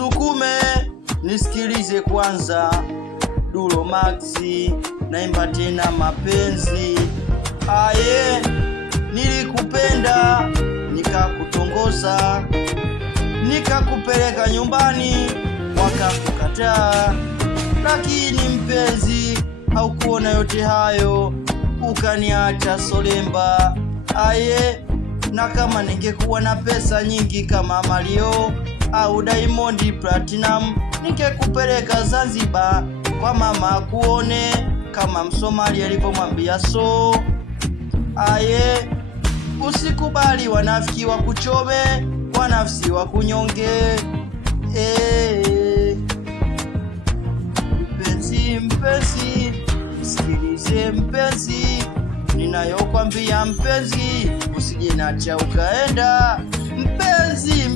Nisukume nisikilize kwanza, Dulo Maxi naimba tena mapenzi. Aye, nilikupenda nikakutongoza, nikakupeleka nyumbani wakakukataa, lakini mpenzi haukuona yote hayo, ukaniacha solemba. Aye, na kama ningekuwa na pesa nyingi kama Mario au Diamond Platinum, ningekupeleka Zanzibar kwa mama kuone kama Msomali alipomwambia so. Aye, usikubali wanafiki wa kuchome, wanafsi wa kunyonge. Mpenzi, sikilize mpenzi, ninayokwambia mpenzi, usije nacha ukaenda. Mpenzi,